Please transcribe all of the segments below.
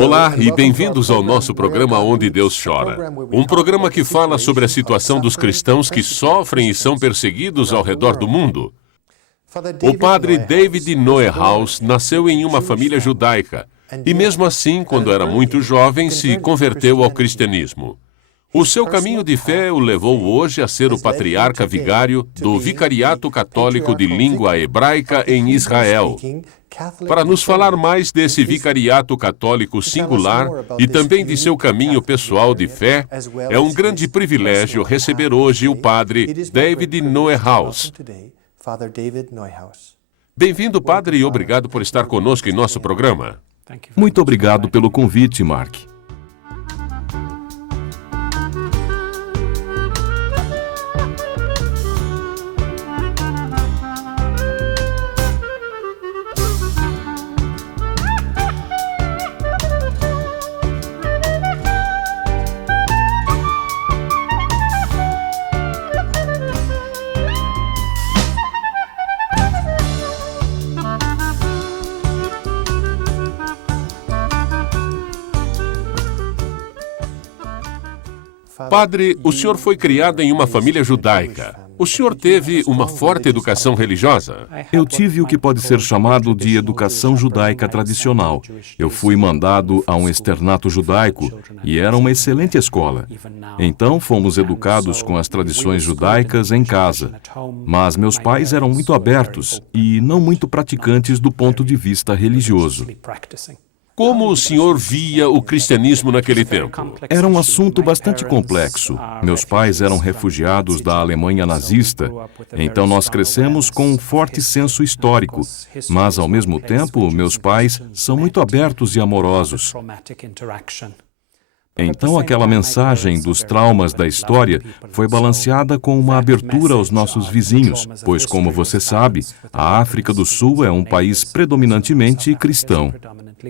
Olá e bem-vindos ao nosso programa Onde Deus Chora. Um programa que fala sobre a situação dos cristãos que sofrem e são perseguidos ao redor do mundo. O padre David Neuhaus nasceu em uma família judaica e, mesmo assim, quando era muito jovem, se converteu ao cristianismo. O seu caminho de fé o levou hoje a ser o patriarca vigário do Vicariato Católico de Língua Hebraica em Israel. Para nos falar mais desse vicariato católico singular e também de seu caminho pessoal de fé, é um grande privilégio receber hoje o padre David Neuhaus. Bem-vindo, padre, e obrigado por estar conosco em nosso programa. Muito obrigado pelo convite, Mark. Padre, o senhor foi criado em uma família judaica. O senhor teve uma forte educação religiosa? Eu tive o que pode ser chamado de educação judaica tradicional. Eu fui mandado a um externato judaico e era uma excelente escola. Então, fomos educados com as tradições judaicas em casa. Mas meus pais eram muito abertos e não muito praticantes do ponto de vista religioso. Como o senhor via o cristianismo naquele tempo? Era um assunto bastante complexo. Meus pais eram refugiados da Alemanha nazista, então nós crescemos com um forte senso histórico. Mas, ao mesmo tempo, meus pais são muito abertos e amorosos. Então, aquela mensagem dos traumas da história foi balanceada com uma abertura aos nossos vizinhos, pois, como você sabe, a África do Sul é um país predominantemente cristão.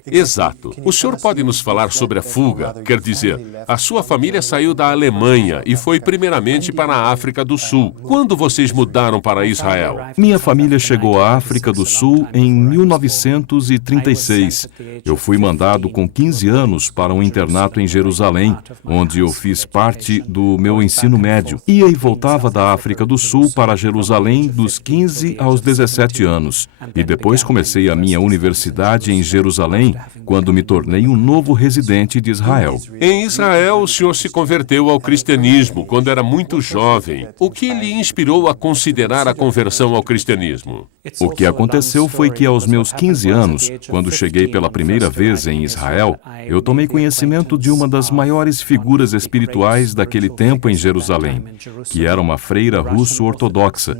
Exato. O senhor pode nos falar sobre a fuga? Quer dizer, a sua família saiu da Alemanha e foi primeiramente para a África do Sul. Quando vocês mudaram para Israel? Minha família chegou à África do Sul em 1936. Eu fui mandado com 15 anos para um internato em Jerusalém, onde eu fiz parte do meu ensino médio. Ia e voltava da África do Sul para Jerusalém dos 15 aos 17 anos. E depois comecei a minha universidade em Jerusalém, quando me tornei um novo residente de Israel. Em Israel, o senhor se converteu ao cristianismo quando era muito jovem. O que lhe inspirou a considerar a conversão ao cristianismo? O que aconteceu foi que aos meus 15 anos, quando cheguei pela primeira vez em Israel, eu tomei conhecimento de uma das maiores figuras espirituais daquele tempo em Jerusalém, que era uma freira russo-ortodoxa,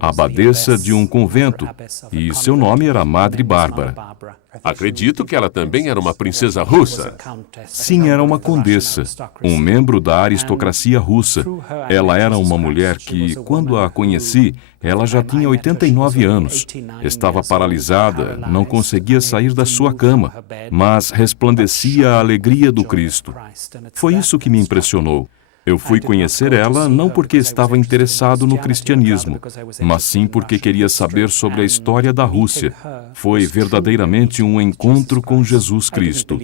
abadesa de um convento, e seu nome era Madre Bárbara. Acredito que ela também era uma princesa russa. Sim, era uma condessa, um membro da aristocracia russa. Ela era uma mulher que, quando a conheci, ela já tinha 89 anos. Estava paralisada, não conseguia sair da sua cama, mas resplandecia a alegria do Cristo. Foi isso que me impressionou. Eu fui conhecer ela não porque estava interessado no cristianismo, mas sim porque queria saber sobre a história da Rússia. Foi verdadeiramente um encontro com Jesus Cristo.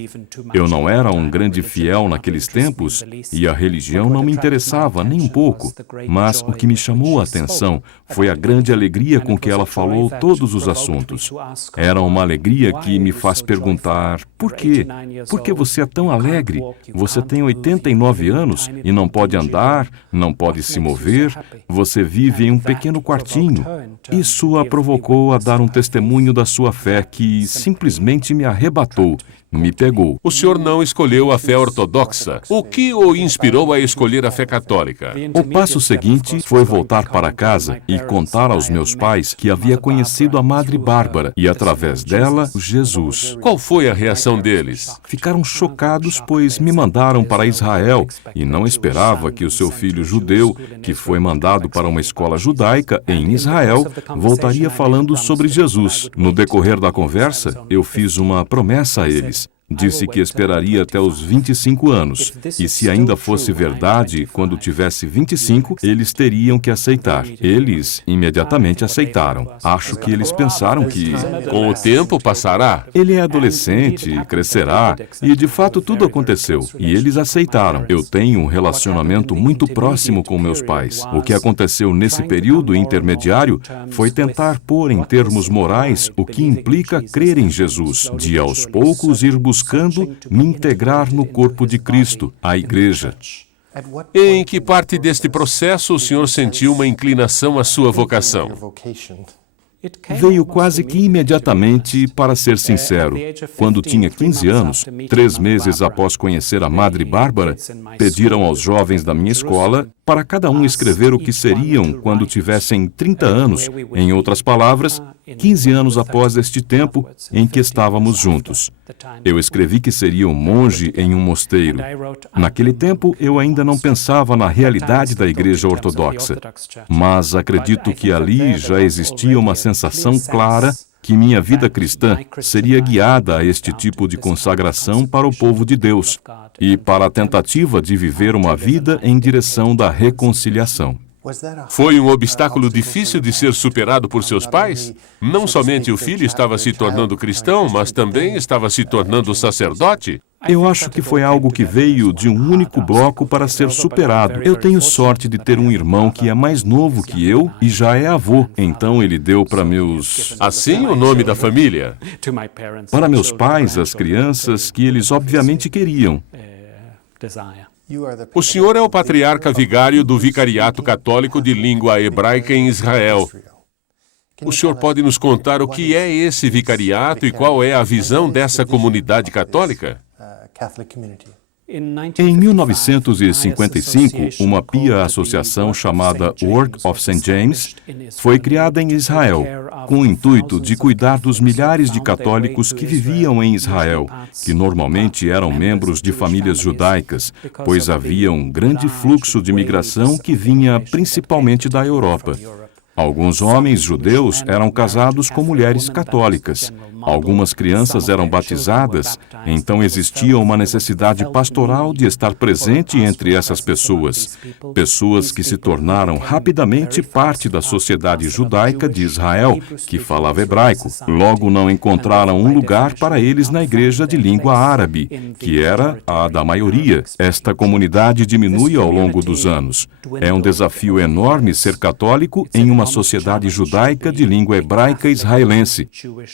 Eu não era um grande fiel naqueles tempos e a religião não me interessava nem um pouco, mas o que me chamou a atenção foi a grande alegria com que ela falou todos os assuntos. Era uma alegria que me faz perguntar, por quê? Por que você é tão alegre? Você tem 89 anos e não pode andar, não pode se mover, você vive em um pequeno quartinho. Isso a provocou a dar um testemunho da sua fé que simplesmente me arrebatou, me pegou. O senhor não escolheu a fé ortodoxa. O que o inspirou a escolher a fé católica? O passo seguinte foi voltar para casa e contar aos meus pais que havia conhecido a Madre Bárbara e, através dela, Jesus. Qual foi a reação deles? Ficaram chocados, pois me mandaram para Israel e não esperava que o seu filho judeu, que foi mandado para uma escola judaica em Israel, voltaria falando sobre Jesus. No decorrer da conversa, eu fiz uma promessa a eles. Disse que esperaria até os 25 anos. E se ainda fosse verdade, quando tivesse 25, eles teriam que aceitar. Eles imediatamente aceitaram. Acho que eles pensaram que... Com o tempo passará. Ele é adolescente, crescerá, e de fato tudo aconteceu. E eles aceitaram. Eu tenho um relacionamento muito próximo com meus pais. O que aconteceu nesse período intermediário foi tentar pôr em termos morais o que implica crer em Jesus, de aos poucos ir buscando me integrar no corpo de Cristo, a Igreja. Em que parte deste processo o senhor sentiu uma inclinação à sua vocação? Veio quase que imediatamente, para ser sincero. Quando tinha 15 anos, 3 meses após conhecer a Madre Bárbara, pediram aos jovens da minha escola para cada um escrever o que seriam quando tivessem 30 anos, em outras palavras, 15 anos após este tempo em que estávamos juntos. Eu escrevi que seria um monge em um mosteiro. Naquele tempo, eu ainda não pensava na realidade da Igreja Ortodoxa, mas acredito que ali já existia uma sensação clara que minha vida cristã seria guiada a este tipo de consagração para o povo de Deus e para a tentativa de viver uma vida em direção da reconciliação. Foi um obstáculo difícil de ser superado por seus pais? Não somente o filho estava se tornando cristão, mas também estava se tornando sacerdote? Eu acho que foi algo que veio de um único bloco para ser superado. Eu tenho sorte de ter um irmão que é mais novo que eu e já é avô. Então ele deu para meus... Assim o nome da família? Para meus pais, as crianças que eles obviamente queriam. O senhor é o patriarca vigário do Vicariato Católico de Língua Hebraica em Israel. O senhor pode nos contar o que é esse vicariato e qual é a visão dessa comunidade católica? Em 1955, uma pia associação chamada Work of St. James foi criada em Israel, com o intuito de cuidar dos milhares de católicos que viviam em Israel, que normalmente eram membros de famílias judaicas, pois havia um grande fluxo de migração que vinha principalmente da Europa. Alguns homens judeus eram casados com mulheres católicas. Algumas crianças eram batizadas, então existia uma necessidade pastoral de estar presente entre essas pessoas. Pessoas que se tornaram rapidamente parte da sociedade judaica de Israel, que falava hebraico. Logo não encontraram um lugar para eles na igreja de língua árabe, que era a da maioria. Esta comunidade diminui ao longo dos anos. É um desafio enorme ser católico em uma sociedade judaica de língua hebraica israelense.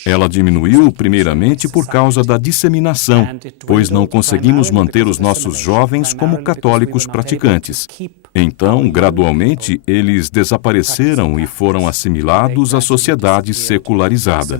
Ela diminuiu primeiramente por causa da disseminação, pois não conseguimos manter os nossos jovens como católicos praticantes. Então, gradualmente, eles desapareceram e foram assimilados à sociedade secularizada.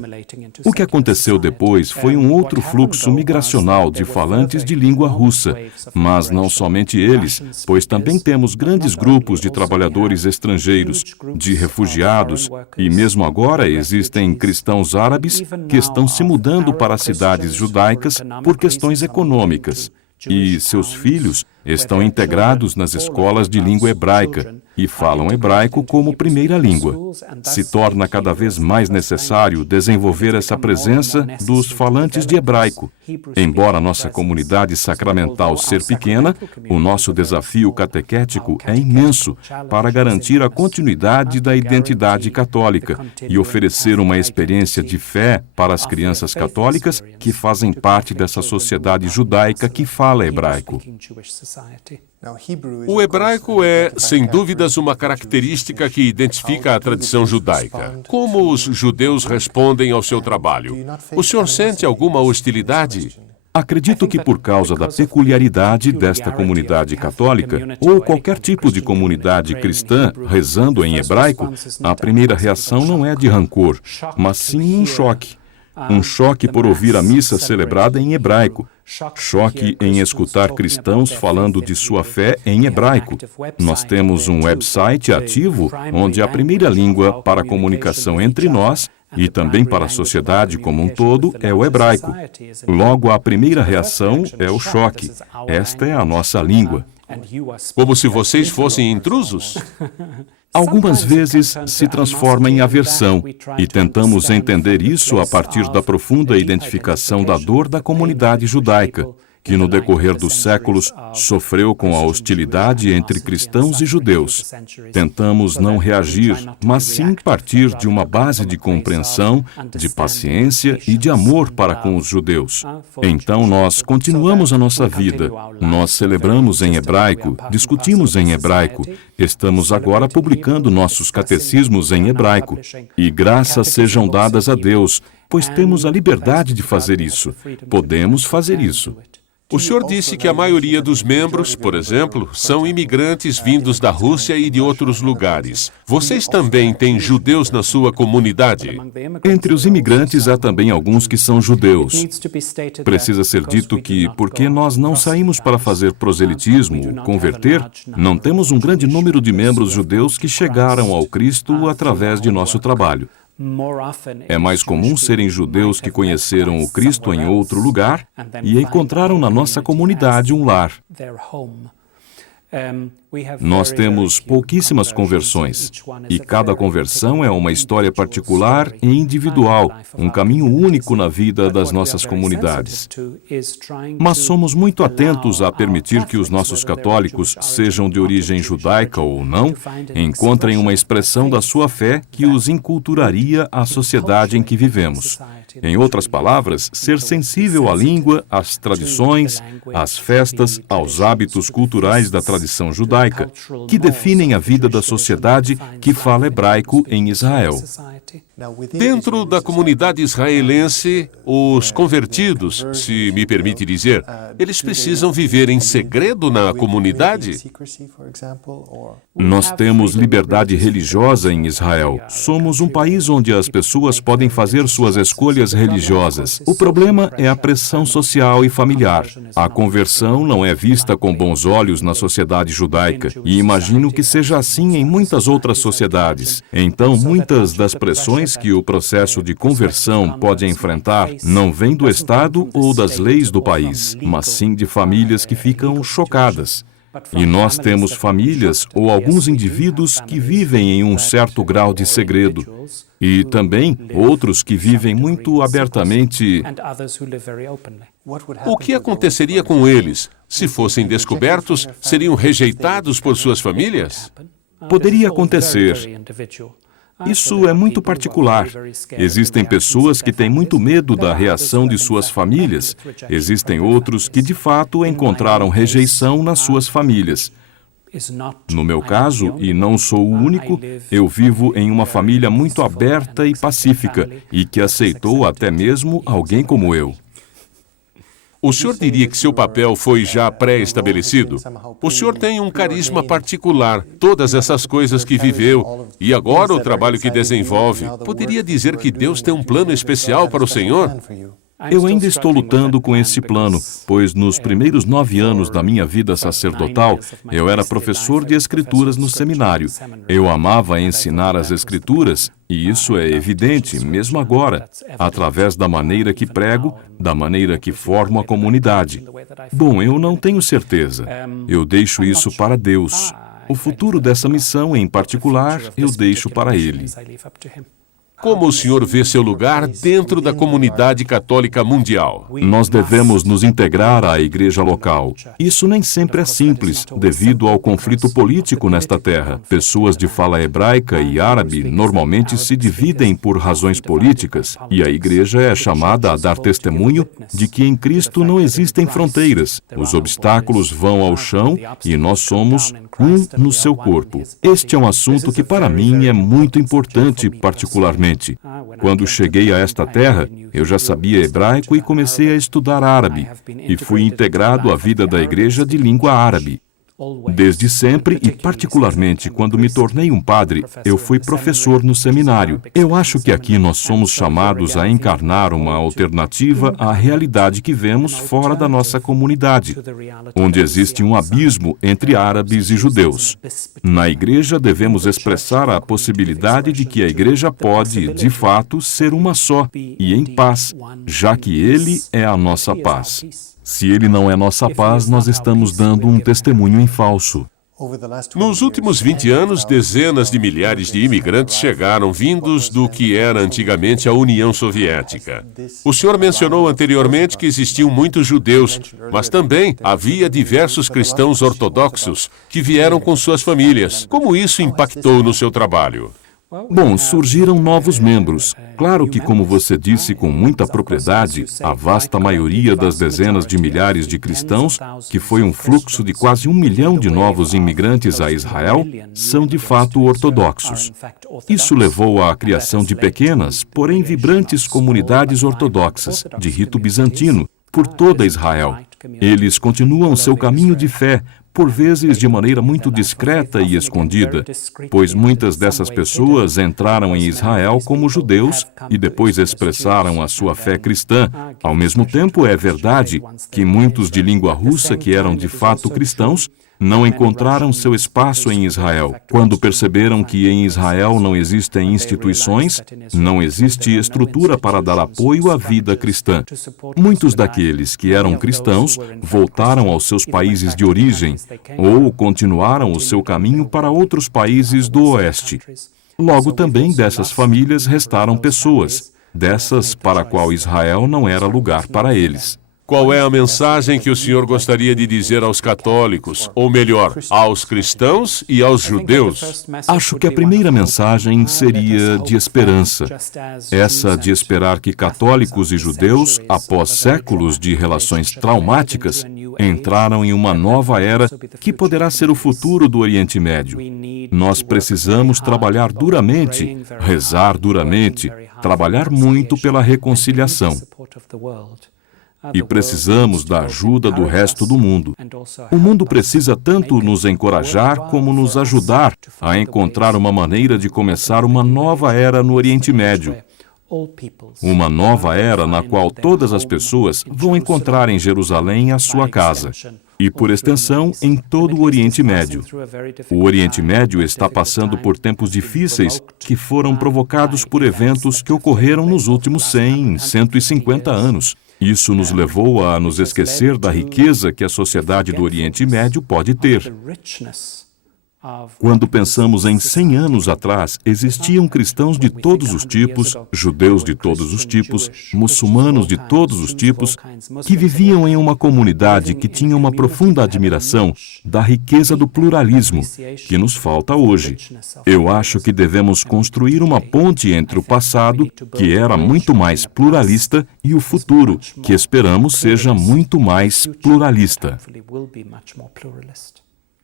O que aconteceu depois foi um outro fluxo migracional de falantes de língua russa, mas não somente eles, pois também temos grandes grupos de trabalhadores estrangeiros, de refugiados, e mesmo agora existem cristãos árabes que estão se mudando para cidades judaicas por questões econômicas. E seus filhos estão integrados nas escolas de língua hebraica e falam hebraico como primeira língua. Se torna cada vez mais necessário desenvolver essa presença dos falantes de hebraico. Embora nossa comunidade sacramental ser pequena, o nosso desafio catequético é imenso para garantir a continuidade da identidade católica e oferecer uma experiência de fé para as crianças católicas que fazem parte dessa sociedade judaica que fala hebraico. O hebraico é, sem dúvidas, uma característica que identifica a tradição judaica. Como os judeus respondem ao seu trabalho? O senhor sente alguma hostilidade? Acredito que por causa da peculiaridade desta comunidade católica, ou qualquer tipo de comunidade cristã rezando em hebraico, a primeira reação não é de rancor, mas sim um choque. Um choque por ouvir a missa celebrada em hebraico. Choque em escutar cristãos falando de sua fé em hebraico. Nós temos um website ativo onde a primeira língua para a comunicação entre nós e também para a sociedade como um todo é o hebraico. Logo, a primeira reação é o choque. Esta é a nossa língua. Como se vocês fossem intrusos? Algumas vezes se transforma em aversão e tentamos entender isso a partir da profunda identificação da dor da comunidade judaica, que no decorrer dos séculos sofreu com a hostilidade entre cristãos e judeus. Tentamos não reagir, mas sim partir de uma base de compreensão, de paciência e de amor para com os judeus. Então nós continuamos a nossa vida. Nós celebramos em hebraico, discutimos em hebraico. Estamos agora publicando nossos catecismos em hebraico. E graças sejam dadas a Deus, pois temos a liberdade de fazer isso. Podemos fazer isso. O senhor disse que a maioria dos membros, por exemplo, são imigrantes vindos da Rússia e de outros lugares. Vocês também têm judeus na sua comunidade? Entre os imigrantes há também alguns que são judeus. Precisa ser dito que, porque nós não saímos para fazer proselitismo, converter, não temos um grande número de membros judeus que chegaram ao Cristo através de nosso trabalho. É mais comum serem judeus que conheceram o Cristo em outro lugar e encontraram na nossa comunidade um lar. Nós temos pouquíssimas conversões, e cada conversão é uma história particular e individual, um caminho único na vida das nossas comunidades. Mas somos muito atentos a permitir que os nossos católicos, sejam de origem judaica ou não, encontrem uma expressão da sua fé que os enculturaria à sociedade em que vivemos. Em outras palavras, ser sensível à língua, às tradições, às festas, aos hábitos culturais da tradição judaica, que definem a vida da sociedade que fala hebraico em Israel. Dentro da comunidade israelense, os convertidos, se me permite dizer, eles precisam viver em segredo na comunidade? Nós temos liberdade religiosa em Israel. Somos um país onde as pessoas podem fazer suas escolhas religiosas. O problema é a pressão social e familiar. A conversão não é vista com bons olhos na sociedade judaica, e imagino que seja assim em muitas outras sociedades. Então, muitas das pressões que o processo de conversão pode enfrentar não vêm do Estado ou das leis do país, mas sim de famílias que ficam chocadas. E nós temos famílias ou alguns indivíduos que vivem em um certo grau de segredo, e também outros que vivem muito abertamente. O que aconteceria com eles? Se fossem descobertos, seriam rejeitados por suas famílias? Poderia acontecer. Isso é muito particular. Existem pessoas que têm muito medo da reação de suas famílias. Existem outros que, de fato, encontraram rejeição nas suas famílias. No meu caso, e não sou o único, eu vivo em uma família muito aberta e pacífica e que aceitou até mesmo alguém como eu. O senhor diria que seu papel foi já pré-estabelecido? O senhor tem um carisma particular, todas essas coisas que viveu, e agora o trabalho que desenvolve. Poderia dizer que Deus tem um plano especial para o senhor? Eu ainda estou lutando com esse plano, pois nos primeiros 9 anos da minha vida sacerdotal, eu era professor de escrituras no seminário. Eu amava ensinar as escrituras, e isso é evidente, mesmo agora, através da maneira que prego, da maneira que formo a comunidade. Bom, eu não tenho certeza. Eu deixo isso para Deus. O futuro dessa missão, em particular, eu deixo para Ele. Como o senhor vê seu lugar dentro da comunidade católica mundial? Nós devemos nos integrar à igreja local. Isso nem sempre é simples, devido ao conflito político nesta terra. Pessoas de fala hebraica e árabe normalmente se dividem por razões políticas, e a igreja é chamada a dar testemunho de que em Cristo não existem fronteiras. Os obstáculos vão ao chão e nós somos um no seu corpo. Este é um assunto que para mim é muito importante, particularmente. Quando cheguei a esta terra, eu já sabia hebraico e comecei a estudar árabe, e fui integrado à vida da igreja de língua árabe. Desde sempre, e particularmente quando me tornei um padre, eu fui professor no seminário. Eu acho que aqui nós somos chamados a encarnar uma alternativa à realidade que vemos fora da nossa comunidade, onde existe um abismo entre árabes e judeus. Na igreja, devemos expressar a possibilidade de que a igreja pode, de fato, ser uma só e em paz, já que Ele é a nossa paz. Se ele não é nossa paz, nós estamos dando um testemunho em falso. Nos últimos 20 anos, dezenas de milhares de imigrantes chegaram vindos do que era antigamente a União Soviética. O senhor mencionou anteriormente que existiam muitos judeus, mas também havia diversos cristãos ortodoxos que vieram com suas famílias. Como isso impactou no seu trabalho? Bom, surgiram novos membros. Claro que, como você disse com muita propriedade, a vasta maioria das dezenas de milhares de cristãos, que foi um fluxo de quase 1 milhão de novos imigrantes a Israel, são de fato ortodoxos. Isso levou à criação de pequenas, porém vibrantes comunidades ortodoxas, de rito bizantino, por toda Israel. Eles continuam seu caminho de fé, por vezes de maneira muito discreta e escondida, pois muitas dessas pessoas entraram em Israel como judeus e depois expressaram a sua fé cristã. Ao mesmo tempo, é verdade que muitos de língua russa que eram de fato cristãos não encontraram seu espaço em Israel. Quando perceberam que em Israel não existem instituições, não existe estrutura para dar apoio à vida cristã. Muitos daqueles que eram cristãos voltaram aos seus países de origem ou continuaram o seu caminho para outros países do oeste. Logo, também dessas famílias restaram pessoas, dessas para a qual Israel não era lugar para eles. Qual é a mensagem que o senhor gostaria de dizer aos católicos, ou melhor, aos cristãos e aos judeus? Acho que a primeira mensagem seria de esperança. Essa de esperar que católicos e judeus, após séculos de relações traumáticas, entraram em uma nova era que poderá ser o futuro do Oriente Médio. Nós precisamos trabalhar duramente, rezar duramente, trabalhar muito pela reconciliação. E precisamos da ajuda do resto do mundo. O mundo precisa tanto nos encorajar como nos ajudar a encontrar uma maneira de começar uma nova era no Oriente Médio. Uma nova era na qual todas as pessoas vão encontrar em Jerusalém a sua casa. E, por extensão, em todo o Oriente Médio. O Oriente Médio está passando por tempos difíceis que foram provocados por eventos que ocorreram nos últimos 100, 150 anos. Isso nos levou a nos esquecer da riqueza que a sociedade do Oriente Médio pode ter. Quando pensamos em 100 anos atrás, existiam cristãos de todos os tipos, judeus de todos os tipos, muçulmanos de todos os tipos, que viviam em uma comunidade que tinha uma profunda admiração da riqueza do pluralismo, que nos falta hoje. Eu acho que devemos construir uma ponte entre o passado, que era muito mais pluralista, e o futuro, que esperamos seja muito mais pluralista.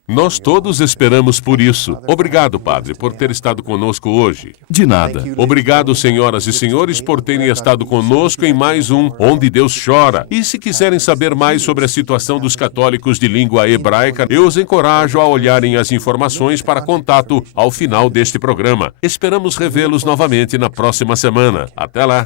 Nós todos esperamos por isso. Obrigado, Padre, por ter estado conosco hoje. De nada. Obrigado, senhoras e senhores, por terem estado conosco em mais um Onde Deus Chora. E se quiserem saber mais sobre a situação dos católicos de língua hebraica, eu os encorajo a olharem as informações para contato ao final deste programa. Esperamos revê-los novamente na próxima semana. Até lá!